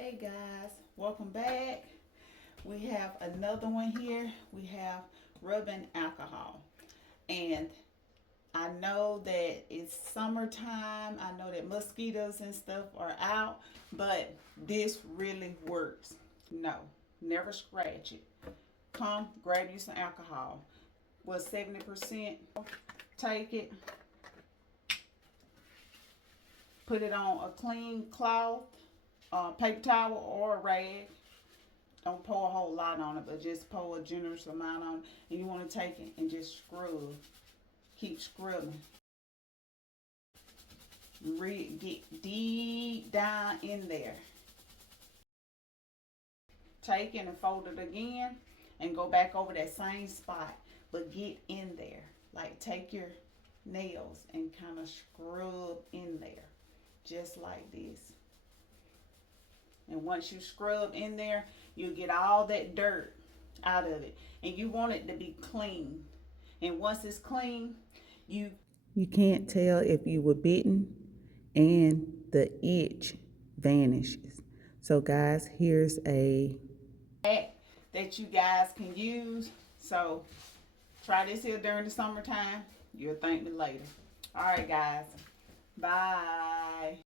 Hey guys, welcome back. We have another one here. We have rubbing alcohol. And I know that it's summertime. I know that mosquitoes and stuff are out, but this really works. No, never scratch it. Come grab you some alcohol. Was 70%? Take it, put it on a clean cloth, paper towel, or a rag. Don't pour a whole lot on it, but just pour a generous amount on it. And you want to take it and just scrub. Keep scrubbing. Get deep down in there. Take it and fold it again and go back over that same spot. But get in there. Like take your nails and kind of scrub in there. Just like this. And once you scrub in there, you'll get all that dirt out of it. And you want it to be clean. And once it's clean, you can't tell if you were bitten and the itch vanishes. So guys, here's a hack that you guys can use. So try this here during the summertime. You'll thank me later. All right, guys. Bye.